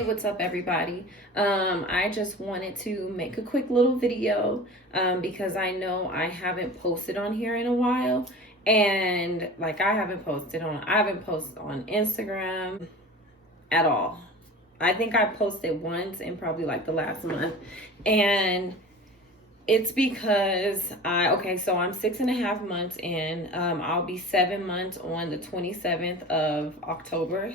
Hey, what's up everybody? I just wanted to make a quick little video because I know I haven't posted on here in a while, and like I haven't posted on Instagram at all. I think I posted once in probably like the last month, and it's because so I'm 6.5 months in. I'll be 7 months on the 27th of October.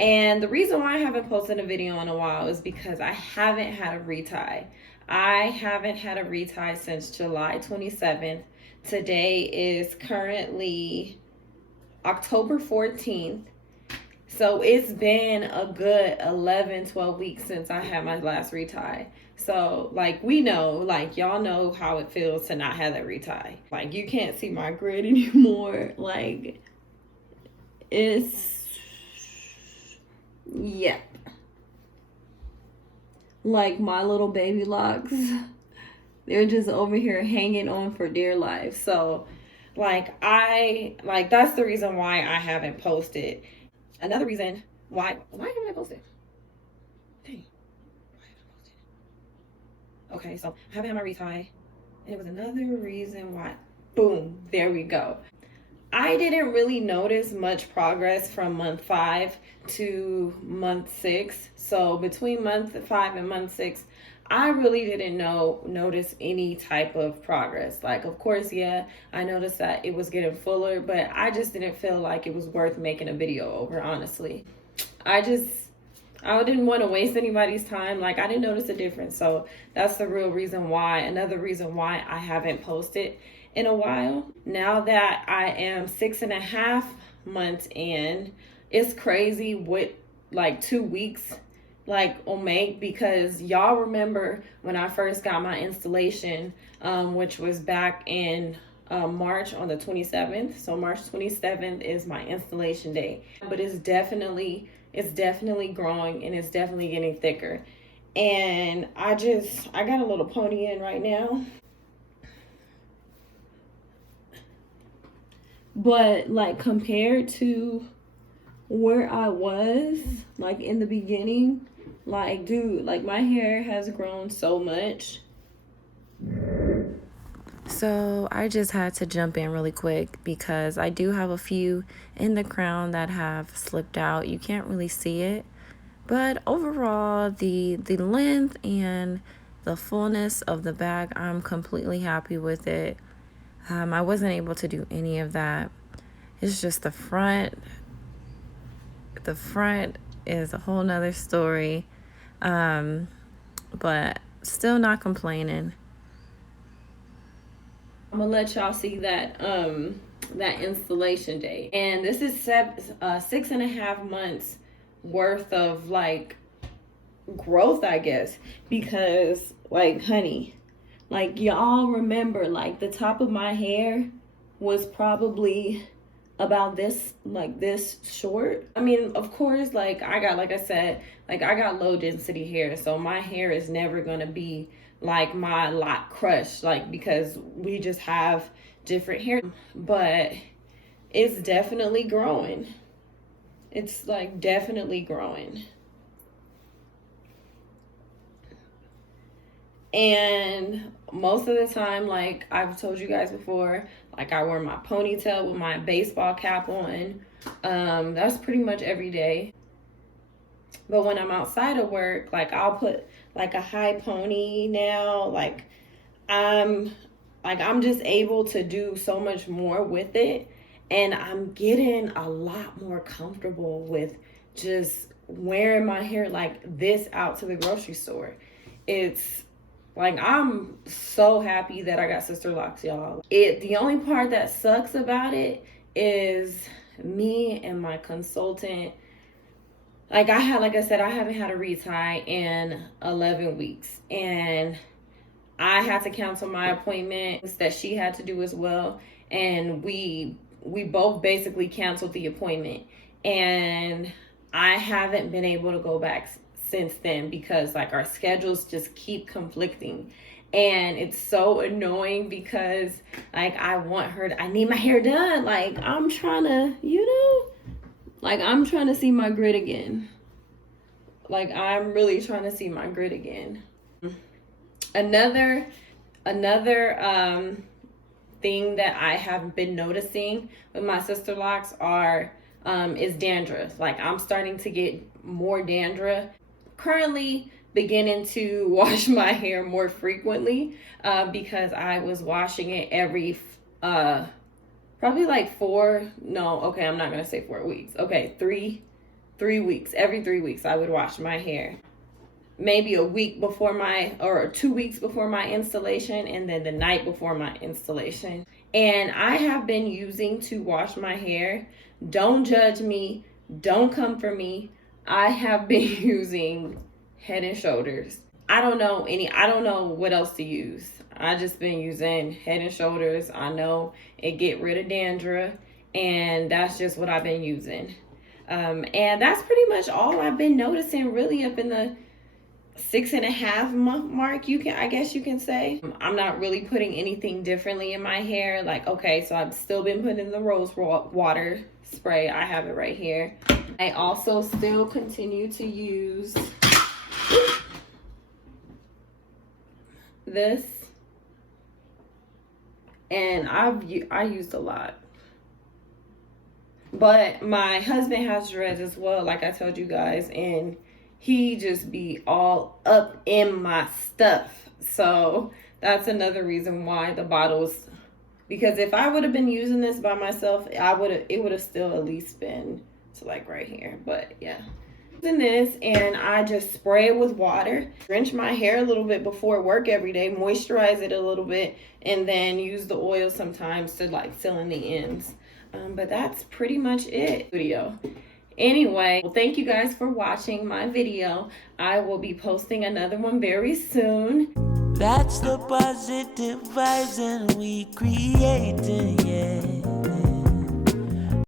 And the reason why I haven't posted a video in a while is because I haven't had a retie. I haven't had a retie since July 27th. Today is currently October 14th. So it's been a good 11, 12 weeks since I had my last retie. So like we know, like y'all know how it feels to not have that retie. Like you can't see my grid anymore. Like yep. Like my little baby locks, they're just over here hanging on for dear life. So that's the reason why I haven't posted. Another reason why haven't I posted? Dang, why haven't I posted? Okay, so I haven't had my retie, and it was another reason why. Boom, there we go. I didn't really notice much progress from month 5 to month 6. So between month 5 and month 6, I really didn't notice any type of progress. Like, of course, yeah, I noticed that it was getting fuller, but I just didn't feel like it was worth making a video over, honestly. I didn't want to waste anybody's time. Like, I didn't notice a difference. So that's the real reason why. Another reason why I haven't posted in a while. Now that I am 6.5 months in, it's crazy what like 2 weeks like will make, because y'all remember when I first got my installation, which was back in March on the 27th. So March 27th is my installation day, but it's definitely growing, and it's definitely getting thicker. And I got a little pony in right now. But like compared to where I was like in the beginning, like dude, like my hair has grown so much. So I just had to jump in really quick because I do have a few in the crown that have slipped out. You can't really see it, but overall the length and the fullness of the bag, I'm completely happy with it. I wasn't able to do any of that. It's just the front. The front is a whole nother story. But still not complaining. I'm gonna let y'all see that that installation day. And this is 6.5 months worth of like growth, I guess, because like honey, like y'all remember, like the top of my hair was probably about this short. I mean, of course, like I got low density hair, so my hair is never gonna be like my Lock Crush, like, because we just have different hair. But it's definitely growing. It's like definitely growing. And most of the time, like I've told you guys before, like I wear my ponytail with my baseball cap on. That's pretty much every day. But when I'm outside of work, like I'll put like a high pony now. Like I'm just able to do so much more with it, and I'm getting a lot more comfortable with just wearing my hair like this out to the grocery store. It's like, I'm so happy that I got SISTERLOCK, y'all. The only part that sucks about it is me and my consultant. Like I said, I haven't had a retie in 11 weeks. And I had to cancel my appointments that she had to do as well. And we both basically canceled the appointment. And I haven't been able to go back since then because like our schedules just keep conflicting, and it's so annoying because like I need my hair done. Like I'm trying to, I'm trying to see my grid again. Like, I'm really trying to see my grit again. Another thing that I have been noticing with my sister locks is dandruff. Like, I'm starting to get more dandruff. Currently beginning to wash my hair more frequently because I was washing it every probably like I'm not gonna say 4 weeks. Okay, 3 weeks. Every 3 weeks I would wash my hair. Maybe a week before or 2 weeks before my installation, and then the night before my installation. And I have been using to wash my hair. Don't judge me. Don't come for me. I have been using Head and Shoulders. I don't know what else to use. I just been using Head and Shoulders. I know it get rid of dandruff, and that's just what I've been using. And that's pretty much all I've been noticing, really, up in the 6.5 month mark, I guess you can say. I'm not really putting anything differently in my hair. Like, okay, so I've still been putting the rose water spray. I have it right here. I also still continue to use this, and I used a lot. But my husband has dreads as well, like I told you guys, and he just be all up in my stuff. So that's another reason why the bottles, because if I would have been using this by myself, it would have still at least been to like right here. But yeah, using this, and I just spray it with water, drench my hair a little bit before work every day, moisturize it a little bit, and then use the oil sometimes to like fill in the ends. But that's pretty much it. Video. Anyway, well, thank you guys for watching my video. I will be posting another one very soon. That's the positive vibes and we creating, yeah.